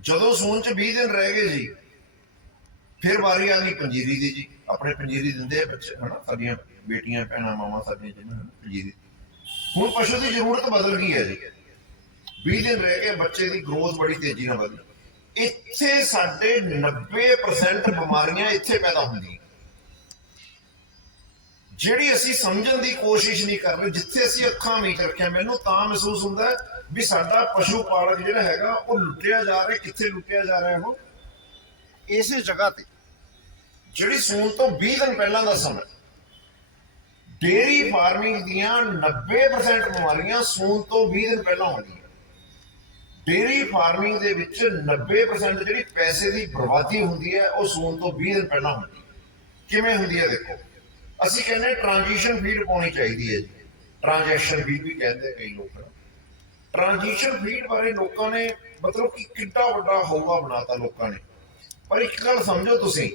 ਜਦੋਂ ਸੂਨ ਚ 20 ਦਿਨ ਰਹਿ ਗਏ ਜੀ ਫਿਰ ਵਾਰੀ ਆ ਗਈ ਪੰਜੀਰੀ ਦੀ ਜੀ। ਆਪਣੇ ਪੰਜੀਰੀ ਦਿੰਦੇ ਆ ਬੱਚੇ, ਹਨਾ? ਸਾਡੀਆਂ ਬੇਟੀਆਂ, ਭੈਣਾਂ, ਮਾਵਾਂ ਸਾਡੀਆਂ ਜਿਹਨਾਂ ਨੂੰ ਪੰਜੀਰੀ। ਹੁਣ ਪਸ਼ੂ ਦੀ ਜ਼ਰੂਰਤ ਬਦਲ ਗਈ ਹੈ ਜੀ। 20 ਦਿਨ ਰਹਿ ਕੇ ਬੱਚੇ ਦੀ ਗਰੋਥ ਬੜੀ ਤੇਜ਼ੀ ਨਾਲ ਵਧੀ ਇੱਥੇ ਸਾਡੇ 90% ਬਿਮਾਰੀਆਂ ਇੱਥੇ ਪੈਦਾ ਹੁੰਦੀਆਂ। ਜਿਹੜੀ ਅਸੀਂ ਸਮਝਣ ਦੀ ਕੋਸ਼ਿਸ਼ ਨਹੀਂ ਕਰ ਰਹੇ, ਜਿੱਥੇ ਅਸੀਂ ਅੱਖਾਂ ਮੀਚ ਰੱਖਿਆ ਮੈਨੂੰ ਤਾਂ ਮਹਿਸੂਸ ਹੁੰਦਾ ਵੀ ਸਾਡਾ ਪਸ਼ੂ ਪਾਲਕ ਜਿਹੜਾ ਹੈਗਾ, ਉਹ ਲੁੱਟਿਆ ਜਾ ਰਿਹਾ, ਕਿੱਥੇ ਲੁੱਟਿਆ ਜਾ ਰਿਹਾ ਉਹ? ਇਸੇ ਜਗ੍ਹਾ ਤੇ, ਜਿਹੜੀ ਸੂਨ ਤੋਂ 20 ਦਿਨ ਪਹਿਲਾਂ ਦਾ ਸਮਾਂ ਡੇਰੀ ਫਾਰਮਿੰਗ ਦੀਆਂ 90% ਬਿਮਾਰੀਆਂ ਸੂਨ ਤੋਂ 20 ਦਿਨ ਪਹਿਲਾਂ ਹੁੰਦੀਆਂ ਡੇਰੀ ਫਾਰਮਿੰਗ ਦੇ ਵਿੱਚ 90% ਜਿਹੜੀ ਪੈਸੇ ਦੀ ਬਰਬਾਦੀ ਹੁੰਦੀ ਹੈ, ਉਹ ਸੂਨ ਤੋਂ 20 ਦਿਨ ਪਹਿਲਾਂ ਹੁੰਦੀ ਹੈ। ਕਿਵੇਂ ਹੁੰਦੀ ਹੈ ਦੇਖੋ, ਅਸੀਂ ਕਹਿੰਦੇ ਟ੍ਰਾਂਜੀਸ਼ਨ ਫੀਡ ਪਾਉਣੀ ਚਾਹੀਦੀ ਹੈ ਜੀ। ਟ੍ਰਾਂਜੈਕਸ਼ਨ ਫੀਡ ਵੀ ਕਹਿੰਦੇ ਕਈ ਲੋਕ। ਟ੍ਰਾਂਜੀਸ਼ਨ ਫੀਡ ਬਾਰੇ ਲੋਕਾਂ ਨੇ ਮਤਲਬ ਕਿ ਕਿੰਨਾ ਵੱਡਾ ਹੌਵਾ ਬਣਾਤਾ ਲੋਕਾਂ ਨੇ। ਪਰ ਇੱਕ ਗੱਲ ਸਮਝੋ ਤੁਸੀਂ,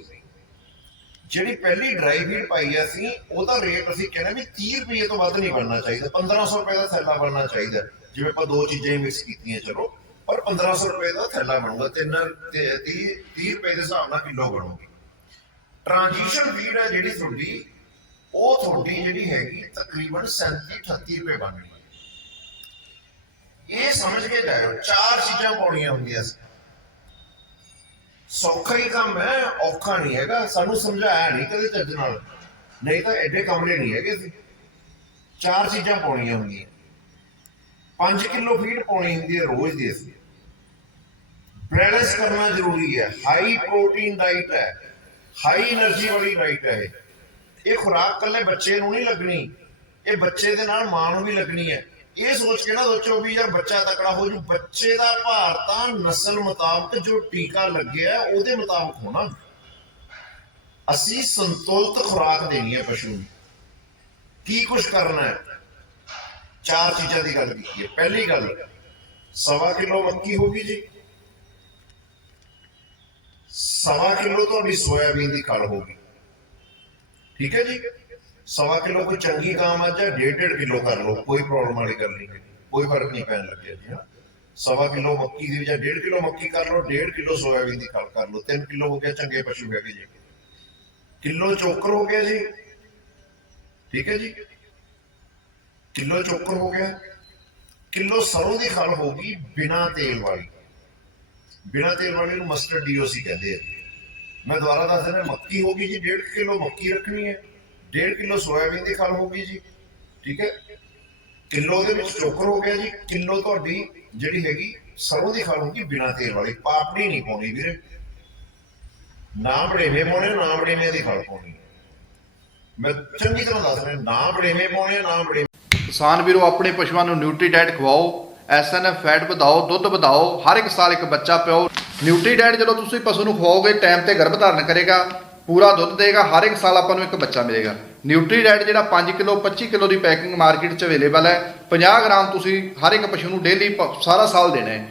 ਜਿਹੜੀ ਪਹਿਲੀ ਡਰਾਈ ਫੀਡ ਪਾਈ ਆ ਸੀ ਉਹਦਾ ਰੇਟ ਅਸੀਂ ਕਹਿੰਦੇ ਵੀ 30 ਰੁਪਏ ਤੋਂ ਵੱਧ ਨਹੀਂ ਬਣਨਾ ਚਾਹੀਦਾ 1500 ਰੁਪਏ ਦਾ ਥੈਲਾ ਬਣਨਾ ਚਾਹੀਦਾ। ਜਿਵੇਂ ਆਪਾਂ ਦੋ ਚੀਜ਼ਾਂ ਮਿਕਸ ਕੀਤੀਆਂ, ਚਲੋ, ਪਰ 1500 ਰੁਪਏ ਦਾ ਥੈਲਾ ਬਣੂਗਾ, ਤਿੰਨ 30 30 ਰੁਪਏ ਦੇ ਹਿਸਾਬ ਨਾਲ ਕਿਲੋ ਬਣੂਗੀ। ਟ੍ਰਾਂਜੀਸ਼ਨ ਫੀਡ ਹੈ ਜਿਹੜੀ ਤੁਹਾਡੀ, ਉਹ ਤੁਹਾਡੀ ਜਿਹੜੀ ਹੈਗੀ ਤਕਰੀਬਨ 37 38 ਰੁਪਏ ਬਣ ਹੈ ਇਹ ਸਮਝ ਕੇ ਜਾਇਓ, ਚਾਰ ਚੀਜ਼ਾਂ ਪਾਉਣੀਆਂ ਹੁੰਦੀਆਂ ਸੀ। ਸੌਖਾ ਹੀ ਕੰਮ ਹੈ, ਔਖਾ ਨਹੀਂ ਹੈਗਾ। ਸਾਨੂੰ ਸਮਝਾਇਆ ਨਹੀਂ ਕਦੇ ਚੱਜ ਨਾਲ। ਨਹੀਂ ਤਾਂ ਐਡੇ ਕਮਰੇ ਨਹੀਂ ਹੈਗੇ ਸੀ। ਚਾਰ ਚੀਜ਼ਾਂ ਪਾਉਣੀਆਂ ਹੁੰਦੀਆਂ। 5 ਕਿਲੋ ਫੀਡ ਪਾਉਣੀ ਹੁੰਦੀ ਹੈ ਰੋਜ਼ ਦੀ ਅਸੀਂ। ਬੈਲੈਂਸ ਕਰਨਾ ਜ਼ਰੂਰੀ ਹੈ। ਹਾਈ ਪ੍ਰੋਟੀਨ ਡਾਈਟ ਹੈ। ਹਾਈ એનર્ਜੀ ਵਾਲੀ ਡਾਈਟ ਹੈ ਇਹ। ਖੁਰਾਕ ਕੱਲੇ ਬੱਚੇ ਨੂੰ ਨਹੀਂ ਲੱਗਣੀ। ਇਹ ਬੱਚੇ ਦੇ ਨਾਲ ਮਾਂ ਨੂੰ ਵੀ ਲੱਗਣੀ ਹੈ। ਇਹ ਸੋਚ ਕੇ ਨਾ ਸੋਚੋ ਵੀ ਯਾਰ ਬੱਚਾ ਤਕੜਾ ਹੋ ਜੂ। ਬੱਚੇ ਦਾ ਭਾਰ ਤਾਂ ਨਸਲ ਮੁਤਾਬਕ ਜੋ ਟੀਕਾ ਲੱਗਿਆ ਉਹਦੇ ਮੁਤਾਬਕ ਹੋਣਾ। ਅਸੀਂ ਸੰਤੁਲਿਤ ਖੁਰਾਕ ਦੇਣੀ ਹੈ ਪਸ਼ੂ ਨੂੰ। ਕੀ ਕੁਝ ਕਰਨਾ ਹੈ? ਚਾਰ ਚੀਜ਼ਾਂ ਦੀ ਗੱਲ ਕੀਤੀ ਹੈ। ਪਹਿਲੀ ਗੱਲ, ਸਵਾ ਕਿਲੋ ਮੱਕੀ ਹੋਗੀ ਜੀ। ਸਵਾ ਕਿਲੋ ਤੁਹਾਡੀ ਸੋਇਆਬੀਨ ਦੀ ਖਲ ਹੋਗੀ ਠੀਕ ਹੈ ਜੀ? ਸਵਾ ਕਿਲੋ ਕੋਈ ਚੰਗੀ ਗਾਂ ਮੱਝ ਹੈ ਡੇਢ ਡੇਢ ਕਿਲੋ ਕਰ ਲਓ, ਕੋਈ ਪ੍ਰੋਬਲਮ ਵਾਲੀ ਗੱਲ ਨਹੀਂ ਹੈਗੀ, ਕੋਈ ਫ਼ਰਕ ਨਹੀਂ ਪੈਣ ਲੱਗਿਆ ਜੀ, ਹਾਂ। ਸਵਾ ਕਿਲੋ ਮੱਕੀ ਦੀ ਜਾਂ ਡੇਢ ਕਿਲੋ ਮੱਕੀ ਕਰ ਲਓ, ਡੇਢ ਕਿਲੋ ਸੋਇਆਬੀਨ ਦੀ ਖਲ ਕਰ ਲਓ 3 ਕਿਲੋ ਹੋ ਗਿਆ ਚੰਗੇ ਪਸ਼ੂ ਹੈਗੇ ਜੀ। ਕਿਲੋ ਚੋਕਰ ਹੋ ਗਿਆ ਜੀ, ਠੀਕ ਹੈ ਜੀ। ਕਿਲੋ ਚੋਕਰ ਹੋ ਗਿਆ, ਕਿਲੋ ਸਰੋਂ ਦੀ ਖਲ ਹੋਗੀ ਬਿਨਾ ਤੇਲ ਵਾਲੀ। ਬਿਨਾ ਤੇਲ ਵਾਲੀ ਨੂੰ ਮਸਟਰਡ ਡੀਓਸੀ ਕਹਿੰਦੇ ਆ ਮੈਂ ਦੁਬਾਰਾ ਦੱਸ ਦਿੰਦਾ, ਮੱਕੀ ਹੋਗੀ ਜੀ 1.5 ਕਿਲੋ ਮੱਕੀ ਰੱਖਣੀ ਹੈ। 1.5 ਕਿਲੋ ਸੋਇਆਬੀਨ ਦੀ ਖਲ ਹੋਗੀ ਜੀ, ਠੀਕ ਹੈ? ਕਿਲੋ ਦੇ ਵਿੱਚ ਚੋਕਰ ਹੋ ਗਿਆ ਜੀ, ਕਿਲੋ ਤੁਹਾਡੀ ਜਿਹੜੀ ਹੈਗੀ ਸਰੋਂ ਦੀ ਖਲ ਹੋਗੀ ਬਿਨਾ ਤੇਲ ਵਾਲੀ, ਪਾਪੜੀ ਨਹੀਂ ਪਾਉਣੀ ਵੀਰੇ। ਨਾ ਬੜੇਵੇਂ ਪਾਉਣੇ, ਨਾ ਬੜੇਵੇਂ ਦੀ ਖਲ ਪਾਉਣੀ। ਮੈਂ ਚੰਗੀ ਤਰ੍ਹਾਂ ਦੱਸ ਰਿਹਾ, ਨਾ ਬੜੇਵੇਂ ਪਾਉਣੇ, ਨਾ ਬੜੇ ਕਿਸਾਨ ਵੀਰੋ, ਆਪਣੇ ਪਸ਼ੂਆਂ ਨੂੰ ਨਿਊਟਰੀ ਡਾਈਟ ਖਵਾਓ ਐਸਐਨਐਫ ਫੈਟ ਵਧਾਓ, ਦੁੱਧ ਵਧਾਓ, ਹਰ ਇੱਕ ਸਾਲ ਇੱਕ ਬੱਚਾ ਪਿਓ। ਨਿਊਟਰੀ ਡਾਈਟ ਜਦੋਂ ਤੁਸੀਂ ਪਸ਼ੂ ਨੂੰ ਖਵਾਓਗੇ, ਟਾਈਮ ਤੇ ਗਰਭ ਧਾਰਨ ਕਰੇਗਾ। ਪੂਰਾ ਦੁੱਧ ਦੇਗਾ, ਹਰ ਇੱਕ ਸਾਲ ਆਪਾਂ ਨੂੰ ਇੱਕ ਬੱਚਾ ਮਿਲੇਗਾ। ਨਿਊਟਰੀ ਡਾਈਟ ਜਿਹੜਾ 5 ਕਿਲੋ 25 ਕਿਲੋ ਦੀ ਪੈਕਿੰਗ ਮਾਰਕੀਟ 'ਚ ਅਵੇਲੇਬਲ ਹੈ। 50 ਗ੍ਰਾਮ ਤੁਸੀਂ ਹਰ ਇੱਕ ਪਸ਼ੂ ਨੂੰ ਡੇਲੀ ਸਾਰਾ ਸਾਲ ਦੇਣਾ ਹੈ।